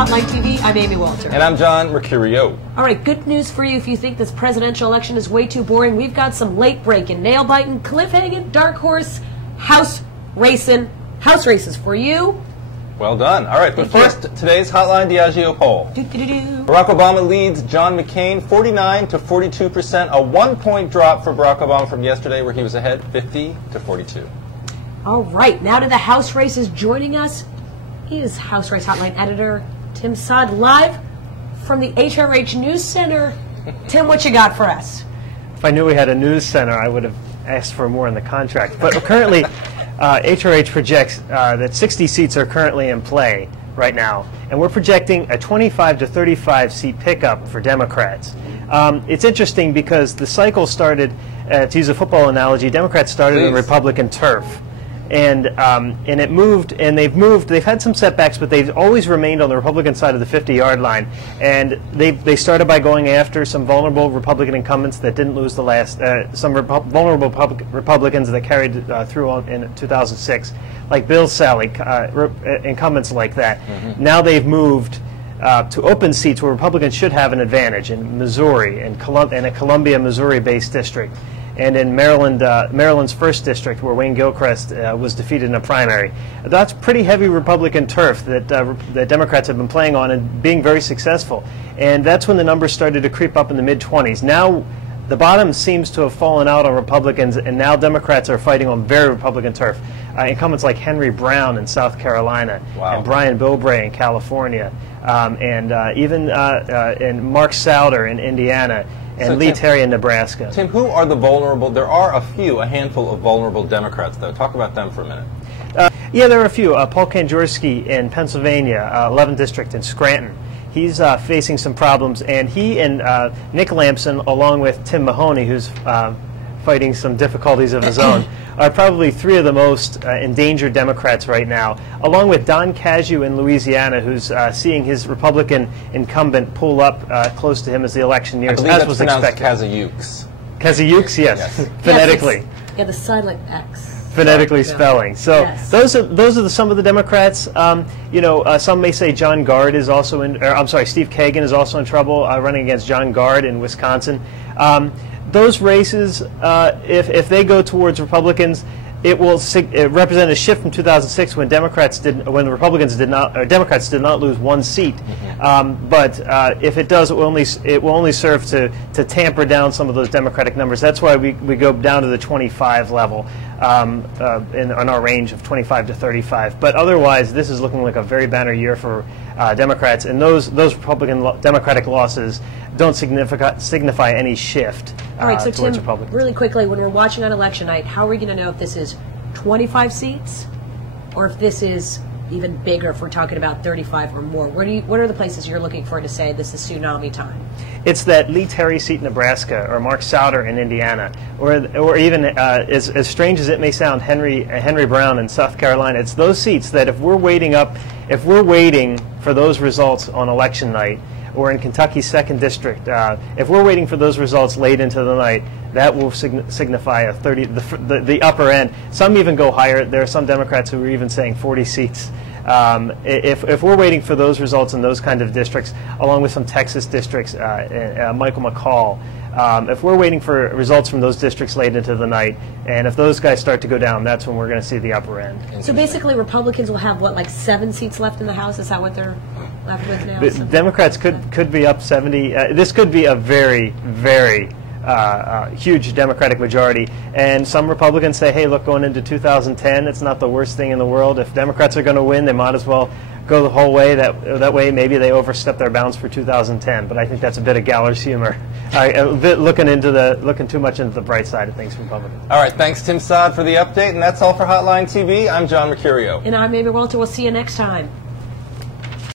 Hotline TV. I'm Amy Walter. And I'm John Mercurio. All right, good news for you if you think this presidential election is way too boring. We've got some late-breaking, nail-biting, cliff-hanging, dark horse, house races for you. Well done. All right, but first, today's Hotline Diageo poll. Barack Obama leads John McCain 49 to 42%, a 1-point drop for Barack Obama from yesterday where he was ahead 50 to 42. All right, now to the house races. Joining us is House Race Hotline editor Tim Saad, live from the HRH News Center. Tim, what you got for us? If I knew we had a news center, I would have asked for more in the contract. But currently, HRH projects that 60 seats are currently in play right now, and we're projecting a 25 to 35 seat pickup for Democrats. It's interesting because the cycle started, to use a football analogy, Democrats started on Republican turf. And it moved, and they've had some setbacks, but they've always remained on the Republican side of the 50-yard line. And they started by going after some vulnerable Republican incumbents that didn't lose the last, some vulnerable Republicans that carried through in 2006, like Bill Sally, incumbents like that. Mm-hmm. Now they've moved to open seats where Republicans should have an advantage in Missouri and a Columbia, Missouri-based district. And in Maryland, Maryland's 1st district, where Wayne Gilchrist was defeated in a primary. That's pretty heavy Republican turf that Democrats have been playing on and being very successful. And that's when the numbers started to creep up in the mid-20s. Now, the bottom seems to have fallen out on Republicans, and now Democrats are fighting on very Republican turf. Incumbents like Henry Brown in South Carolina, and Brian Bilbray in California, and Mark Souder in Indiana, and Lee Terry in Nebraska. Tim, who are the vulnerable? There are a handful of vulnerable Democrats, though. Talk about them for a minute. Yeah, there are a few. Paul Kanjorski in Pennsylvania, 11th District in Scranton. He's facing some problems, and he and Nick Lampson, along with Tim Mahoney, who's fighting some difficulties of his own, are probably 3 of the most endangered Democrats right now, along with Don Casu in Louisiana, who's seeing his Republican incumbent pull up close to him as the election nears, as was expected. Kazayukes. Kazayukes, yes, phonetically. Yeah, the silent X. Phonetically spelling. So those are some of the Democrats. Some may say John Gard is also in. Steve Kagan is also in trouble, running against John Gard in Wisconsin. Those races, if they go towards Republicans, it will represent a shift from 2006 when Democrats Democrats did not lose 1 seat. Mm-hmm. But if it does, it will only serve to tamper down some of those Democratic numbers. That's why we go down to the 25 level on our range of 25 to 35. But otherwise, this is looking like a very banner year for Democrats, and those Democratic losses don't signify any shift. All right, so Tim, really quickly, when we're watching on election night, how are we going to know if this is 25 seats or if this is even bigger, if we're talking about 35 or more? What are the places you're looking for to say this is tsunami time? It's that Lee Terry seat in Nebraska, or Mark Souder in Indiana, or even, as strange as it may sound, Henry Brown in South Carolina. It's those seats that if we're waiting for those results on election night, or in Kentucky's 2nd district, if we're waiting for those results late into the night, that will signify the upper end. Some even go higher. There are some Democrats who are even saying 40 seats. If we're waiting for those results in those kind of districts, along with some Texas districts, Michael McCall, if we're waiting for results from those districts late into the night, and if those guys start to go down, that's when we're going to see the upper end. So basically Republicans will have, what, like 7 seats left in the House? Is that what they're left with now? The Democrats could be up 70. This could be a very, very huge Democratic majority. And some Republicans say, hey, look, going into 2010, it's not the worst thing in the world. If Democrats are going to win, they might as well go the whole way. That way, maybe they overstep their bounds for 2010. But I think that's a bit of gallows humor. A bit looking too much into the bright side of things, Republicans. All right, thanks, Tim Saad, for the update. And that's all for Hotline TV. I'm John Mercurio. And I'm Amy Walter. We'll see you next time.